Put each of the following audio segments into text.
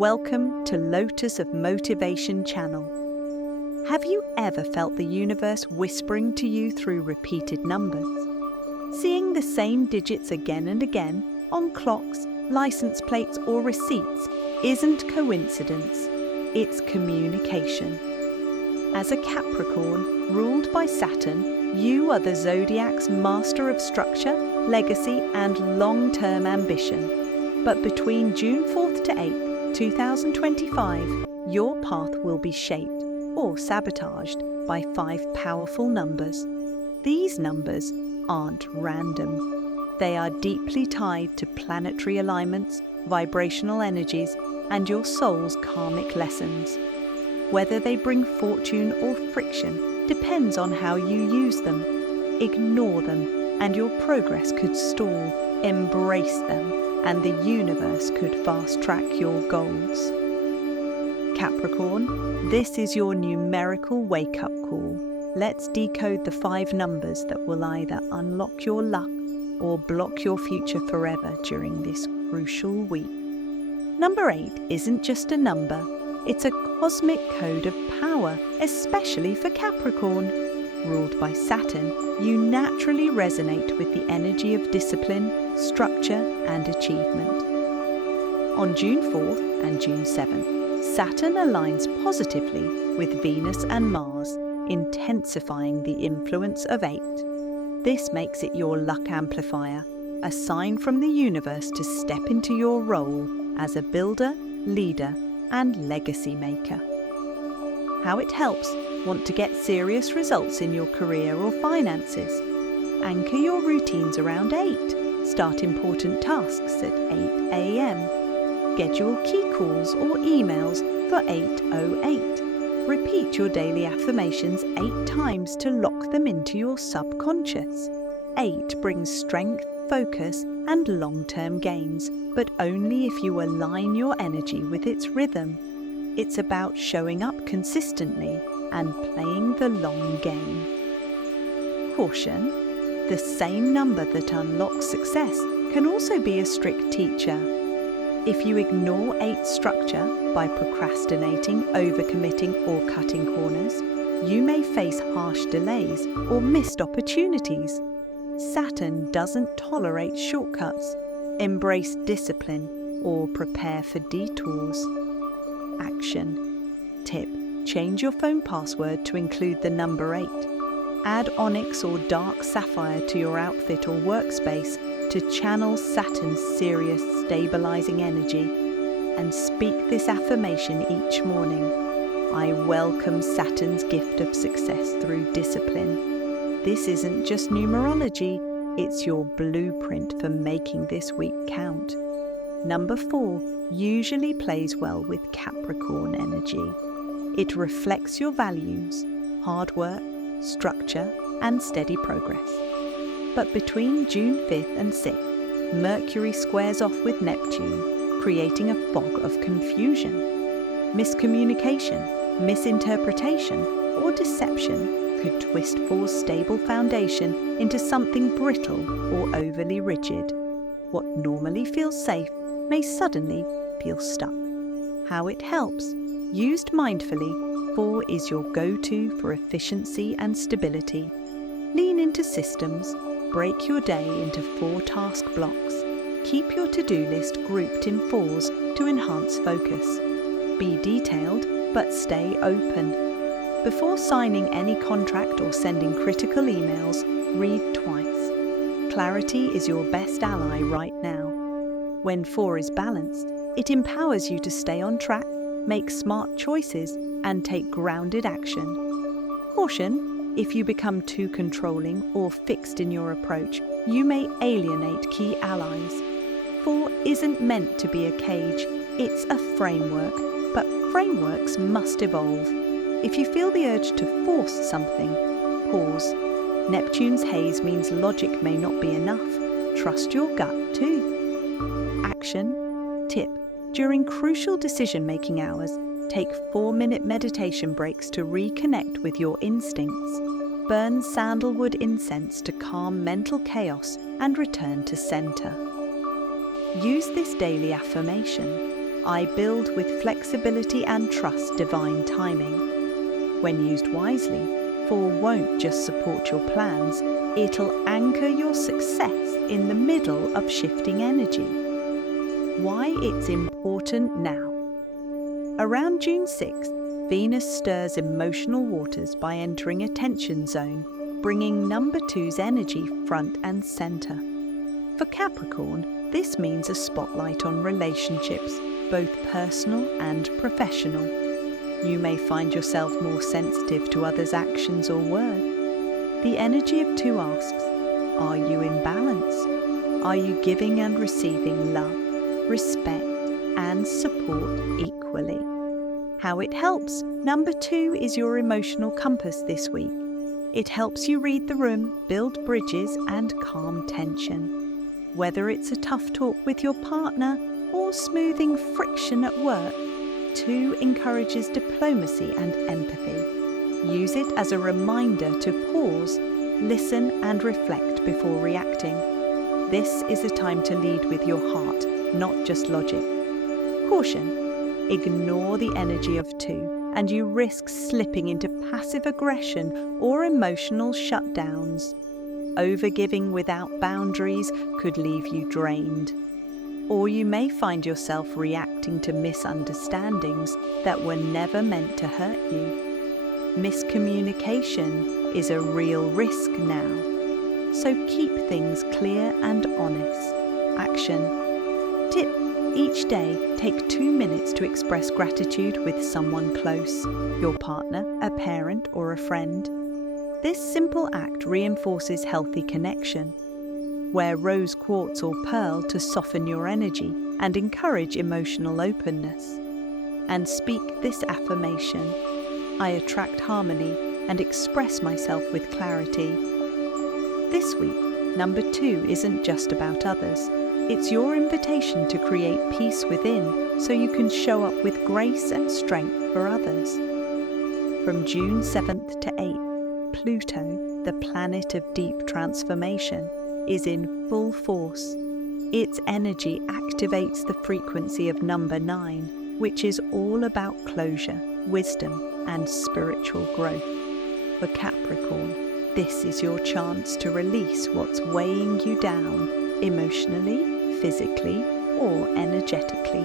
Welcome to Lotus of Motivation channel. Have you ever felt the universe whispering to you through repeated numbers? Seeing the same digits again and again on clocks, license plates or receipts isn't coincidence, it's communication. As a Capricorn, ruled by Saturn, you are the Zodiac's master of structure, legacy and long-term ambition. But between June 4th to 8th, 2025, your path will be shaped or sabotaged by 5 powerful numbers. These numbers aren't random. They are deeply tied to planetary alignments, vibrational energies, and your soul's karmic lessons. Whether they bring fortune or friction depends on how you use them. Ignore them, and your progress could stall. Embrace them, and the universe could fast-track your goals. Capricorn, this is your numerical wake-up call. Let's decode the 5 numbers that will either unlock your luck or block your future forever during this crucial week. Number 8 isn't just a number, it's a cosmic code of power, especially for Capricorn. Ruled by Saturn, you naturally resonate with the energy of discipline, structure, and achievement. On June 4th and June 7th, Saturn aligns positively with Venus and Mars, intensifying the influence of 8. This makes it your luck amplifier, a sign from the universe to step into your role as a builder, leader, and legacy maker. How it helps: want to get serious results in your career or finances? Anchor your routines around 8. Start important tasks at 8 a.m. Schedule key calls or emails for 8:08. Repeat your daily affirmations 8 times to lock them into your subconscious. 8 brings strength, focus, and long-term gains, but only if you align your energy with its rhythm. It's about showing up consistently and playing the long game. Caution: the same number that unlocks success can also be a strict teacher. If you ignore 8's structure by procrastinating, overcommitting, or cutting corners, you may face harsh delays or missed opportunities. Saturn doesn't tolerate shortcuts. Embrace discipline or prepare for detours. Action. Tip: change your phone password to include the number 8. Add onyx or dark sapphire to your outfit or workspace to channel Saturn's serious, stabilizing energy. And speak this affirmation each morning: I welcome Saturn's gift of success through discipline. This isn't just numerology, it's your blueprint for making this week count. Number 4 usually plays well with Capricorn energy. It reflects your values, hard work, structure, and steady progress. But between June 5th and 6th, Mercury squares off with Neptune, creating a fog of confusion. Miscommunication, misinterpretation, or deception could twist 4's stable foundation into something brittle or overly rigid. What normally feels safe may suddenly feel stuck. How it helps: used mindfully, 4 is your go-to for efficiency and stability. Lean into systems, break your day into 4 task blocks. Keep your to-do list grouped in 4s to enhance focus. Be detailed, but stay open. Before signing any contract or sending critical emails, read twice. Clarity is your best ally right now. When 4 is balanced, it empowers you to stay on track, make smart choices, and take grounded action. Caution: if you become too controlling or fixed in your approach, you may alienate key allies. 4 isn't meant to be a cage, it's a framework, but frameworks must evolve. If you feel the urge to force something, pause. Neptune's haze means logic may not be enough. Trust your gut too. Action. Tip: during crucial decision-making hours, take 4-minute meditation breaks to reconnect with your instincts. Burn sandalwood incense to calm mental chaos and return to center. Use this daily affirmation: I build with flexibility and trust divine timing. When used wisely, 4 won't just support your plans, it'll anchor your success in the middle of shifting energy. Why it's important now. Around June 6th, Venus stirs emotional waters by entering a tension zone, bringing number 2's energy front and center. For Capricorn, this means a spotlight on relationships, both personal and professional. You may find yourself more sensitive to others' actions or words. The energy of 2 asks, are you in balance? Are you giving and receiving love, respect, and support equally? How it helps. Number 2 is your emotional compass this week. It helps you read the room, build bridges, and calm tension. Whether it's a tough talk with your partner or smoothing friction at work, 2 encourages diplomacy and empathy. Use it as a reminder to pause, listen, and reflect before reacting. This is a time to lead with your heart, not just logic. Caution: ignore the energy of 2, and you risk slipping into passive aggression or emotional shutdowns. Overgiving without boundaries could leave you drained. Or you may find yourself reacting to misunderstandings that were never meant to hurt you. Miscommunication is a real risk now. So keep things clear and honest. Action. Tip: each day, take 2 minutes to express gratitude with someone close, your partner, a parent, or a friend. This simple act reinforces healthy connection. Wear rose quartz or pearl to soften your energy and encourage emotional openness. And speak this affirmation: I attract harmony and express myself with clarity. This week, number 2 isn't just about others. It's your invitation to create peace within so you can show up with grace and strength for others. From June 7th to 8th, Pluto, the planet of deep transformation, is in full force. Its energy activates the frequency of number 9, which is all about closure, wisdom, and spiritual growth. For Capricorn, this is your chance to release what's weighing you down, emotionally, physically, or energetically.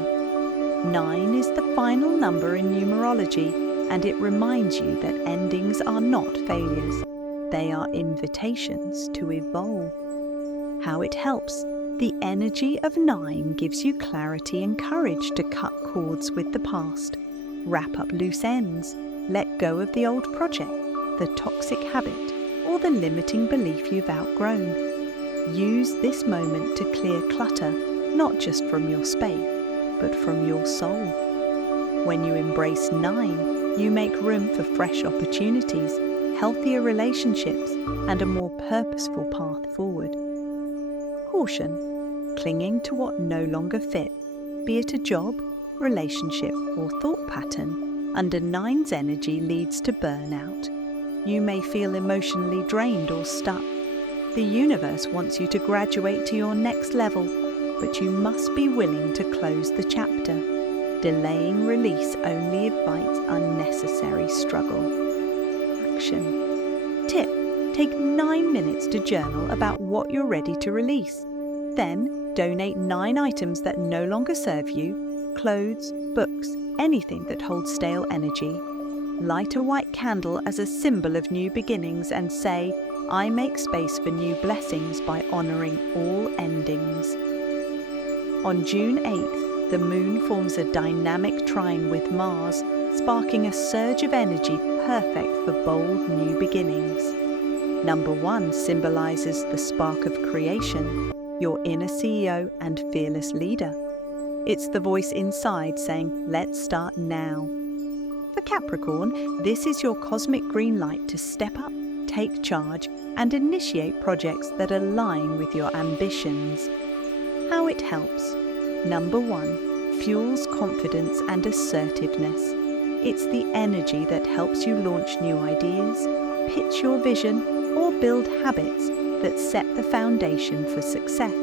9 is the final number in numerology, and it reminds you that endings are not failures. They are invitations to evolve. How it helps. The energy of 9 gives you clarity and courage to cut cords with the past, wrap up loose ends, let go of the old project, the toxic habit, or the limiting belief you've outgrown. Use this moment to clear clutter, not just from your space, but from your soul. When you embrace 9, you make room for fresh opportunities, healthier relationships, and a more purposeful path forward. Caution: clinging to what no longer fits, be it a job, relationship, or thought pattern, under 9's energy leads to burnout. You may feel emotionally drained or stuck. The universe wants you to graduate to your next level, but you must be willing to close the chapter. Delaying release only invites unnecessary struggle. Action. Tip: take 9 minutes to journal about what you're ready to release. Then, donate 9 items that no longer serve you: clothes, books, anything that holds stale energy. Light a white candle as a symbol of new beginnings and say, I make space for new blessings by honoring all endings. On June 8th, the moon forms a dynamic trine with Mars, sparking a surge of energy perfect for bold new beginnings. Number 1 symbolizes the spark of creation, your inner CEO and fearless leader. It's the voice inside saying, let's start now. For Capricorn, this is your cosmic green light to step up, take charge, and initiate projects that align with your ambitions. How it helps. Number 1, fuels confidence and assertiveness. It's the energy that helps you launch new ideas, pitch your vision, or build habits that set the foundation for success.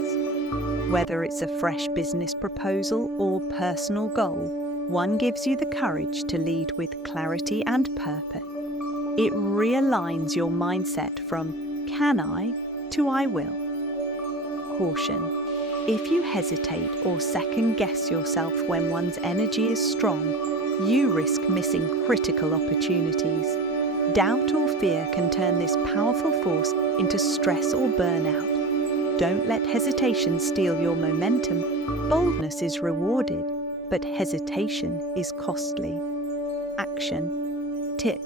Whether it's a fresh business proposal or personal goal, one gives you the courage to lead with clarity and purpose. It realigns your mindset from "can I" to "I will." Caution: if you hesitate or second-guess yourself when one's energy is strong, you risk missing critical opportunities. Doubt or fear can turn this powerful force into stress or burnout. Don't let hesitation steal your momentum. Boldness is rewarded, but hesitation is costly. Action. Tip: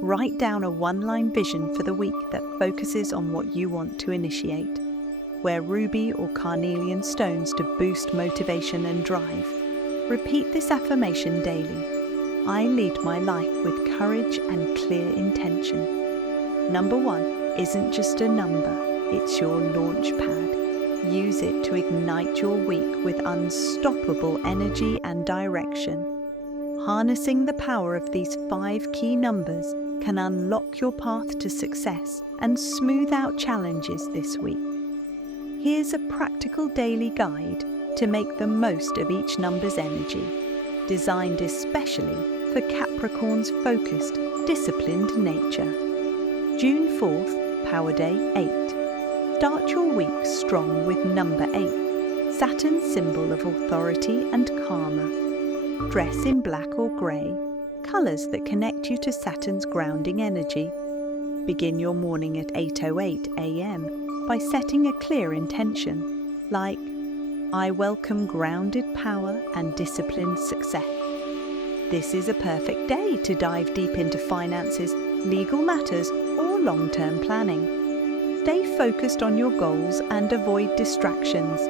write down a one-line vision for the week that focuses on what you want to initiate. Wear ruby or carnelian stones to boost motivation and drive. Repeat this affirmation daily. I lead my life with courage and clear intention. Number 1 isn't just a number, it's your launch pad. Use it to ignite your week with unstoppable energy and direction. Harnessing the power of these 5 key numbers can unlock your path to success and smooth out challenges this week. Here's a practical daily guide to make the most of each number's energy, designed especially for Capricorn's focused, disciplined nature. June 4th, Power Day 8. Start your week strong with number 8, Saturn's symbol of authority and karma. Dress in black or grey, colours that connect you to Saturn's grounding energy. Begin your morning at 8:08 a.m. by setting a clear intention, like, I welcome grounded power and disciplined success. This is a perfect day to dive deep into finances, legal matters, or long-term planning. Stay focused on your goals and avoid distractions.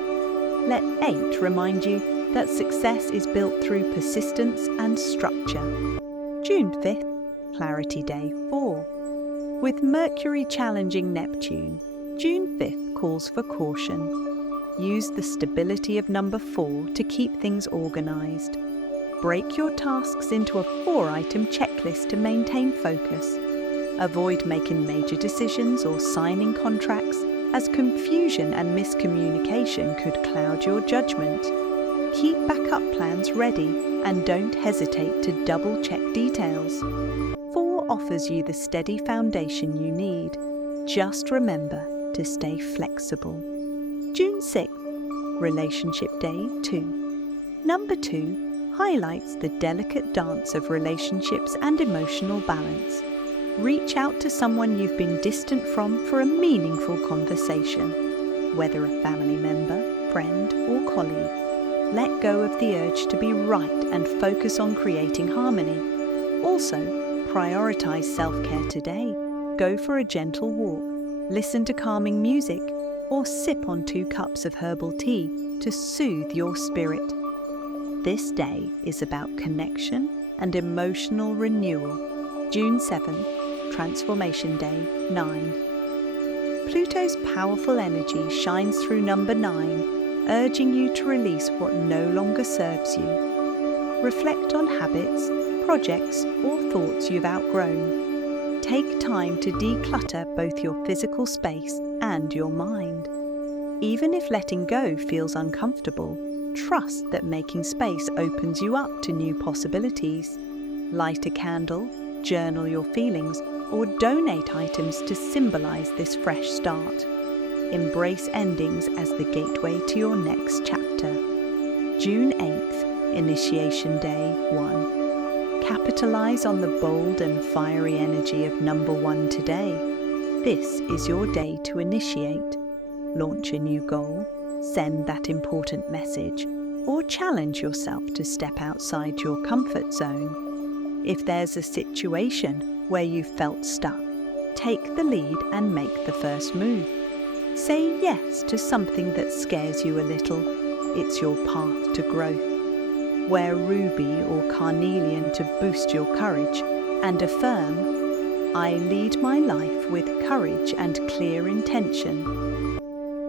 Let 8 remind you that success is built through persistence and structure. June 5th, Clarity Day 4. With Mercury challenging Neptune, June 5th calls for caution. Use the stability of number 4 to keep things organized. Break your tasks into a 4-item checklist to maintain focus. Avoid making major decisions or signing contracts, as confusion and miscommunication could cloud your judgment. Keep backup plans ready and don't hesitate to double-check details. 4 offers you the steady foundation you need. Just remember to stay flexible. June 6th, Relationship Day 2. Number 2 highlights the delicate dance of relationships and emotional balance. Reach out to someone you've been distant from for a meaningful conversation, whether a family member, friend, or colleague. Let go of the urge to be right and focus on creating harmony. Also, prioritize self-care today. Go for a gentle walk, listen to calming music, or sip on 2 cups of herbal tea to soothe your spirit. This day is about connection and emotional renewal. June 7th, Transformation Day 9. Pluto's powerful energy shines through number 9, urging you to release what no longer serves you. Reflect on habits, projects, or thoughts you've outgrown. Take time to declutter both your physical space and your mind. Even if letting go feels uncomfortable, trust that making space opens you up to new possibilities. Light a candle, journal your feelings, or donate items to symbolize this fresh start. Embrace endings as the gateway to your next chapter. June 8th, Initiation Day 1. Capitalize on the bold and fiery energy of number 1 today. This is your day to initiate, launch a new goal, send that important message, or challenge yourself to step outside your comfort zone. If there's a situation where you felt stuck, take the lead and make the first move. Say yes to something that scares you a little. It's your path to growth. Wear ruby or carnelian to boost your courage and affirm, I lead my life with courage and clear intention.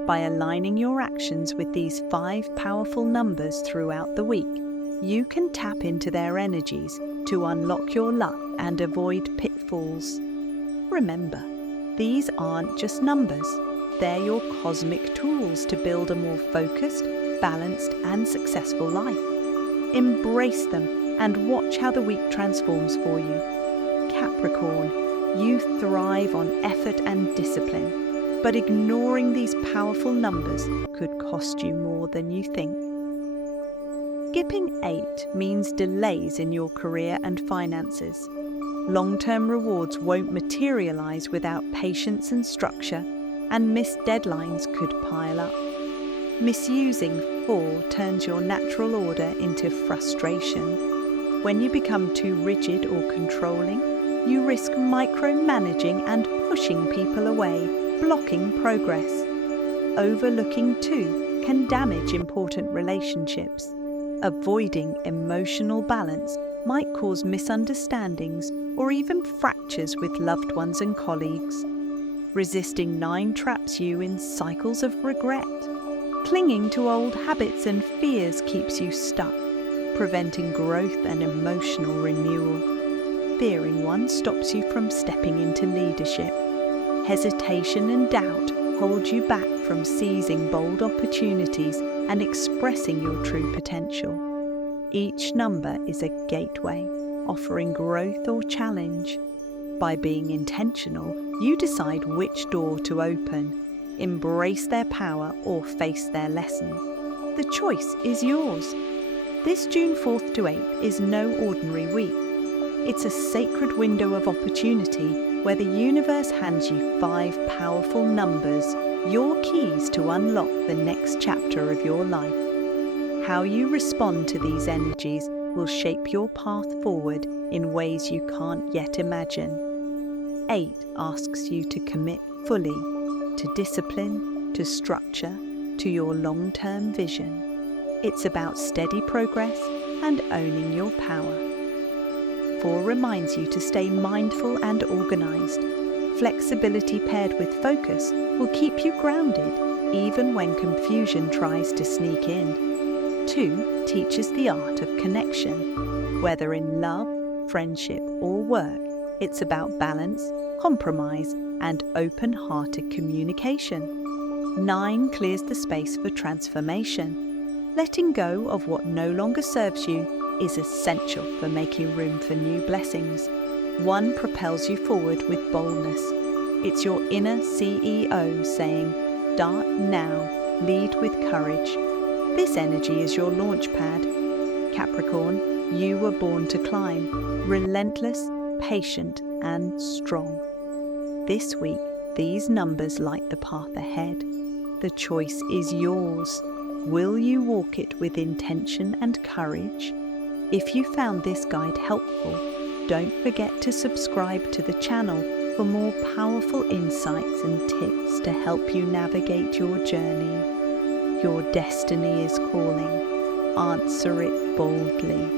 By aligning your actions with these 5 powerful numbers throughout the week, you can tap into their energies to unlock your luck and avoid pitfalls. Remember, these aren't just numbers, They're your cosmic tools to build a more focused, balanced, and successful life. Embrace them and watch how the week transforms for you. Capricorn, you thrive on effort and discipline, but ignoring these powerful numbers could cost you more than you think. Skipping 8 means delays in your career and finances. Long-term rewards won't materialize without patience and structure, and missed deadlines could pile up. Misusing 4 turns your natural order into frustration. When you become too rigid or controlling, you risk micromanaging and pushing people away, blocking progress. Overlooking 2 can damage important relationships. Avoiding emotional balance might cause misunderstandings or even fractures with loved ones and colleagues. Resisting 9 traps you in cycles of regret. Clinging to old habits and fears keeps you stuck, preventing growth and emotional renewal. Fearing 1 stops you from stepping into leadership. Hesitation and doubt hold you back from seizing bold opportunities and expressing your true potential. Each number is a gateway, offering growth or challenge. By being intentional, you decide which door to open, embrace their power or face their lessons. The choice is yours. This June 4th to 8th is no ordinary week. It's a sacred window of opportunity where the universe hands you 5 powerful numbers, your keys to unlock the next chapter of your life. How you respond to these energies will shape your path forward in ways you can't yet imagine. 8 asks you to commit fully to discipline, to structure, to your long-term vision. It's about steady progress and owning your power. 4 reminds you to stay mindful and organized. Flexibility paired with focus will keep you grounded, even when confusion tries to sneak in. 2 teaches the art of connection. Whether in love, friendship, or work, it's about balance, compromise, and open-hearted communication. 9 clears the space for transformation. Letting go of what no longer serves you is essential for making room for new blessings. 1 propels you forward with boldness. It's your inner CEO saying, "Start now, lead with courage." This energy is your launch pad. Capricorn, you were born to climb, relentless, patient, and strong. This week, these numbers light the path ahead. The choice is yours. Will you walk it with intention and courage? If you found this guide helpful, don't forget to subscribe to the channel for more powerful insights and tips to help you navigate your journey. Your destiny is calling. Answer it boldly.